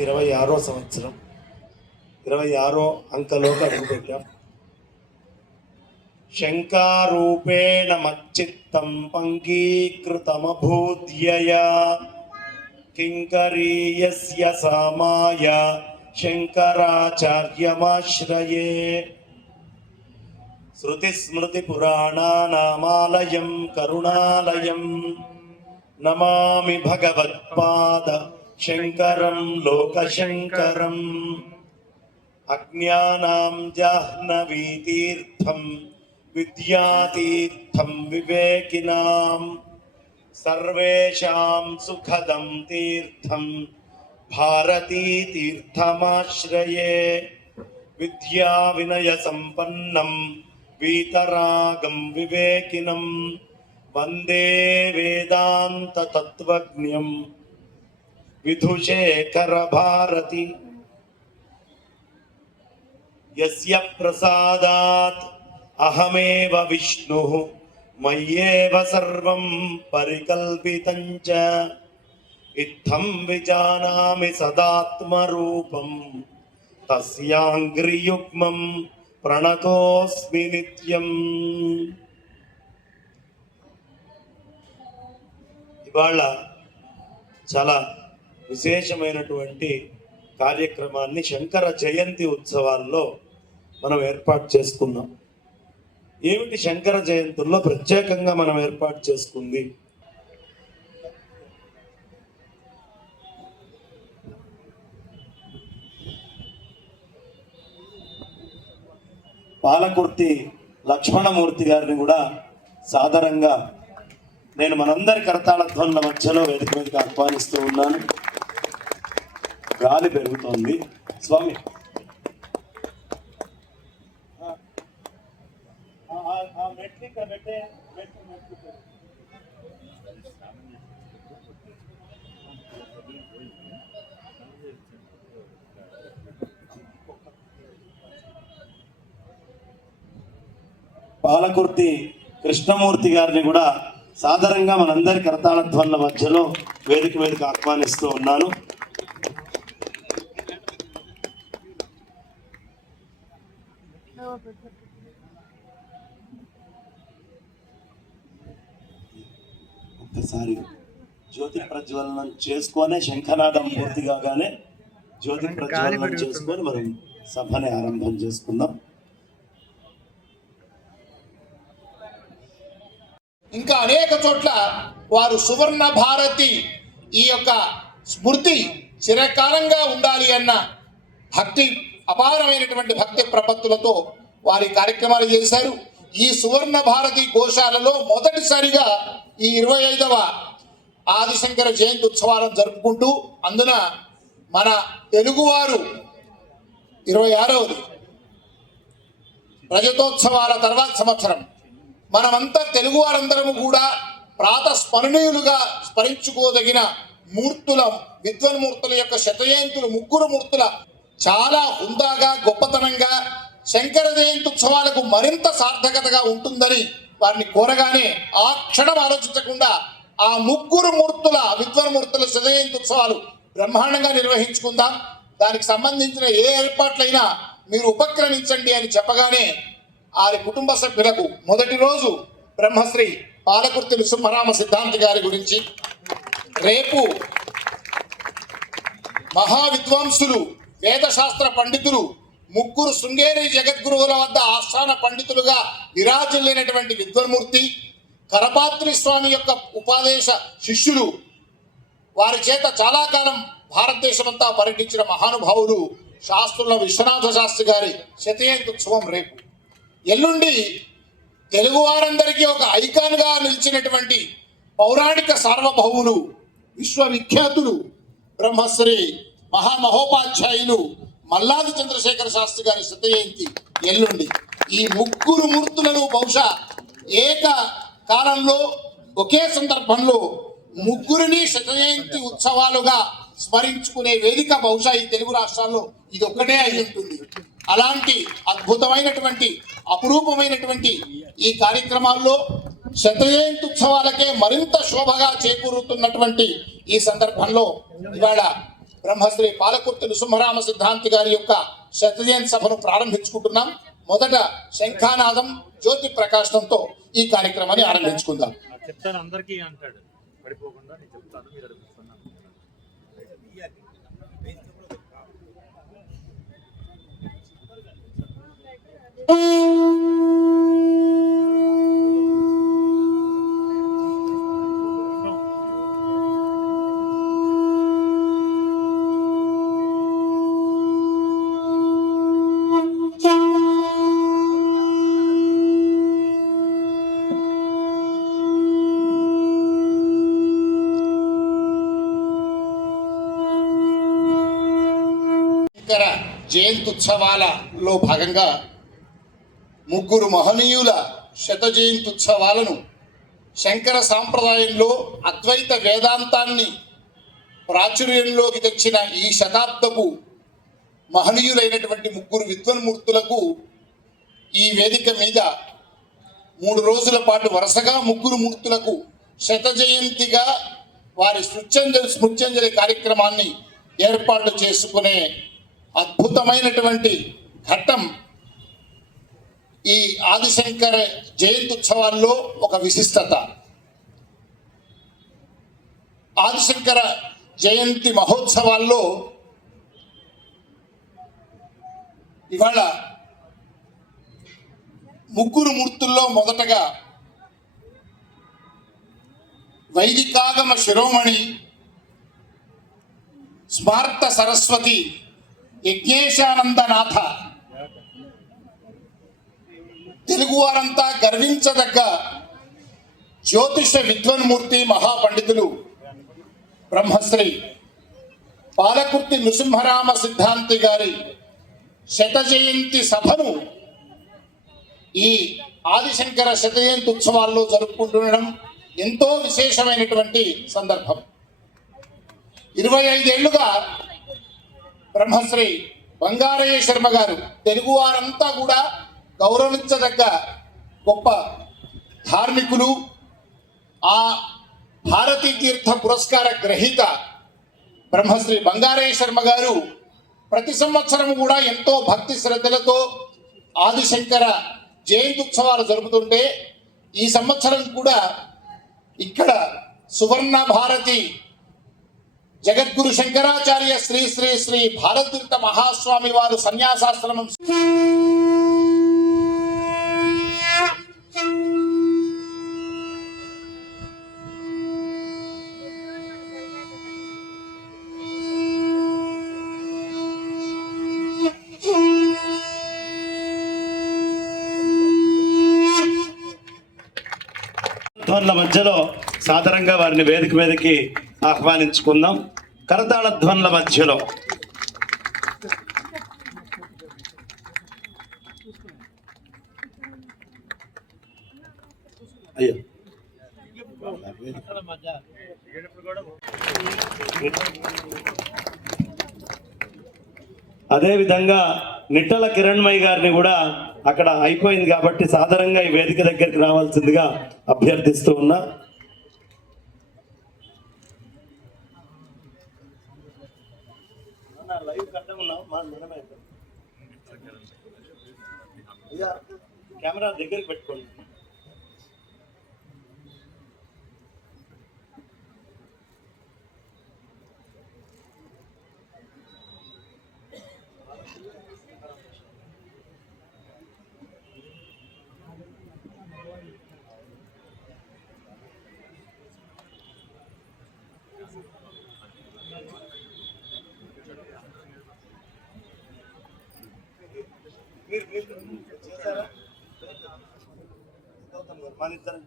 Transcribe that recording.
ఇరవై ఆరో సంవత్సరం. ఇరవై ఆరో అంకలోకి అడుగుపెట్టాం శంకారూపేణ మచ్చిత్తం పంగీకృతమభూద్యయా కింకరీయస్య సామాయ శంకరాచార్యమాశ్రయే. శృతిస్మృతిపురాణానామాలయం కరుణాలయం నమామి భగవత్పాద शङ्करं लोकशङ्करम् अज्ञानां जाह्नवीतीर्थं विद्यातीर्थं विवेकिनां सर्वेषां सुखदं तीर्थं भारतीतीर्थमाश्रये वंदे वेदान्ततत्त्वज्ञम्। వందే విధుశేఖర భారతి. యస్య ప్రసాదాత్ అహమేవ విష్ణు మయ్యేవ సర్వం పరికల్పితం చ. ఇత్థం విజానామి సదాత్మరూపం తస్యాంగ్రియుగ్మం ప్రణతోస్మి నిత్యం. ఇవాళ చాలా విశేషమైనటువంటి కార్యక్రమాన్ని శంకర జయంతి ఉత్సవాల్లో మనం ఏర్పాటు చేసుకున్నాం. ఏమిటి శంకర జయంతుల్లో ప్రత్యేకంగా మనం ఏర్పాటు చేసుకుంది? పాలకుర్తి లక్ష్మణమూర్తి గారిని కూడా సాధారణంగా నేను మనందరి కరతాళధ్వనుల మధ్యలో వేదిక మీదకి ఆహ్వానిస్తూ ఉన్నాను. గాలి పెరుగుతోంది. స్వామి. పాలకుర్తి కృష్ణమూర్తి గారిని కూడా సాధారణంగా మనందరి కరతాళధ్వన్ల మధ్యలో వేదిక వేదిక ఆహ్వానిస్తూ ఉన్నాను. ఒక్కసారి జ్యోతి ప్రజ్వలనం చేసుకొనే శంఖనాదం పూర్తి కాగానే జ్యోతి ప్రజ్వలనం చేసుకొని మనం సభని ఆరంభం చేసుకుందాం. ఇంకా అనేక చోట్ల వారు సువర్ణ భారతి ఈ యొక్క స్మృతి చిరకాలంగా ఉండాలి అన్న భక్తి అపారమైనటువంటి భక్తి ప్రపత్తులతో వారి కార్యక్రమాలు చేశారు. ఈ సువర్ణ భారతి గోశాలలో మొదటిసారిగా ఈ ఇరవై ఐదవ ఆదిశంకర జయంతి ఉత్సవాలను జరుపుకుంటూ అందున మన తెలుగువారు ఇరవై ఆరవది రజతోత్సవాల తర్వాత సంవత్సరం మనమంతా తెలుగు వారందరము కూడా ప్రాతస్మరణీయులుగా స్మరించుకోదగిన మూర్తుల విద్వన్మూర్తుల యొక్క శతజయంతులు ముగ్గురు మూర్తుల చాలా హుందాగా గొప్పతనంగా శంకర జయంతి ఉత్సవాలకు మరింత సార్థకతగా ఉంటుందని వారిని కోరగానే ఆ క్షణం ఆలోచించకుండా ఆ ముగ్గురు మూర్తుల విద్వన్మూర్తుల శతజయంతి ఉత్సవాలు బ్రహ్మాండంగా నిర్వహించుకుందాం. దానికి సంబంధించిన ఏ ఏర్పాట్లైనా మీరు ఉపక్రమించండి అని చెప్పగానే వారి కుటుంబ సభ్యులకు మొదటి రోజు బ్రహ్మశ్రీ పాలకుర్తి నృసింహరామ సిద్ధాంతి గారి గురించి రేపు మహా విద్వాంసులు వేదశాస్త్ర పండితులు ముగ్గురు శృంగేరి జగద్గురువుల వద్ద ఆస్థాన పండితులుగా విరాజులైనటువంటి విద్వన్మూర్తి కరపాత్రి స్వామి యొక్క ఉపాదేశ శిష్యులు వారి చేత చాలా కాలం భారతదేశమంతా పర్యటించిన మహానుభావులు శాస్త్రుల విశ్వనాథ శాస్త్రి గారి శతజయంతి ఉత్సవం రేపు. ఎల్లుండి తెలుగు వారందరికీ ఒక ఐకాన్గా నిలిచినటువంటి పౌరాణిక సార్వభౌములు విశ్వవిఖ్యాతులు బ్రహ్మశ్రీ మహామహోపాధ్యాయులు మల్లాది చంద్రశేఖర శాస్త్రి గారి శత జయంతి ఎల్లుండి. ఈ ముగ్గురు మూర్తులను బహుశా ఏక కాలంలో ఒకే సందర్భంలో ముగ్గురిని శత జయంతి ఉత్సవాలుగా స్మరించుకునే వేదిక బహుశా ఈ తెలుగు రాష్ట్రాల్లో ఇది ఒక్కటే అయి ఉంటుంది. అలాంటి అద్భుతమైనటువంటి అపురూపమైనటువంటి ఈ కార్యక్రమాల్లో శతజయంతి ఉత్సవాలకే మరింత శోభగా చేకూరుతున్నటువంటి ఈ సందర్భంలో ఇవాళ బ్రహ్మశ్రీ పాలకుర్తి నృసింహరామ సిద్ధాంతి గారి యొక్క శతజయంతి సభను ప్రారంభించుకుంటున్నాం. మొదట శంఖానాదం జ్యోతి ప్రకాశంతో ఈ కార్యక్రమాన్ని ఆరంభించుకుందాం. చెప్తాను అందరికీ అంటాడు. పడిపోకుండా నేను చెప్తాను మీరు అడుగుతున్నాను శంకర జయంత్యుత్సవాలలో భాగంగా ముగ్గురు మహనీయుల శత జయంత్యుత్సవాలను శంకర సాంప్రదాయంలో అద్వైత వేదాంతాన్ని ప్రాచుర్యంలోకి తెచ్చిన ఈ శతాబ్దపు మహనీయులైనటువంటి ముగ్గురు విద్వన్మూర్తులకు ఈ వేదిక మీద మూడు రోజుల పాటు వరుసగా ముగ్గురు మూర్తులకు శత జయంతిగా వారి స్మృత్యంజలి స్మృత్యంజలి కార్యక్రమాన్ని ఏర్పాటు చేసుకునే అద్భుతమైనటువంటి ఘట్టం. ఈ ఆదిశంకర జయంతి ఉత్సవాల్లో ఒక విశిష్టత. ఆదిశంకర జయంతి మహోత్సవాల్లో ఇవాళ ముగ్గురు మూర్తుల్లో మొదటగా వైదికాగమ శిరోమణి స్మార్త సరస్వతి యజ్ఞేశానందనాథ. తెలుగువారంతా గర్వించదగ్గ జ్యోతిష విద్వన్మూర్తి మహాపండితులు బ్రహ్మశ్రీ పాలకుర్తి నృసింహరామ సిద్ధాంతి గారి శత జయంతి సభను ఈ ఆదిశంకర శత జయంతి ఉత్సవాల్లో జరుపుకుంటుండడం ఎంతో విశేషమైనటువంటి సందర్భం. ఇరవై ఐదేళ్ళుగా బ్రహ్మశ్రీ బంగారయ్య శర్మ గారు. తెలుగు వారంతా కూడా గౌరవించదగ్గ గొప్ప ధార్మికులు. ఆ భారతీ తీర్థ పురస్కార గ్రహీత బ్రహ్మశ్రీ బంగారయ్య శర్మ గారు ప్రతి సంవత్సరం కూడా ఎంతో భక్తి శ్రద్ధలతో ఆదిశంకర జయంతి ఉత్సవాలు జరుపుతుంటే ఈ సంవత్సరం కూడా ఇక్కడ సువర్ణ భారతి జగద్గురు శంకరాచార్య శ్రీ శ్రీ శ్రీ భారతీర్థ మహాస్వామి వారు సన్యాసాశ్రమం. మధ్యలో సాధారణంగా వారిని వేదిక మీదకి ఆహ్వానించుకుందాం. కరతాళ ధ్వనుల మధ్యలో. అయ్యో. అదే విధంగా నిట్టల కిరణ్మయ్య గారిని కూడా అక్కడ అయిపోయింది కాబట్టి సాధారణంగా ఈ వేదిక దగ్గరికి రావాల్సిందిగా అభ్యర్థిస్తూ ఉన్నా. కెమెరా దగ్గరికి పెట్టుకోండి మీరు మీరు చేశారా మన ఇద్దరం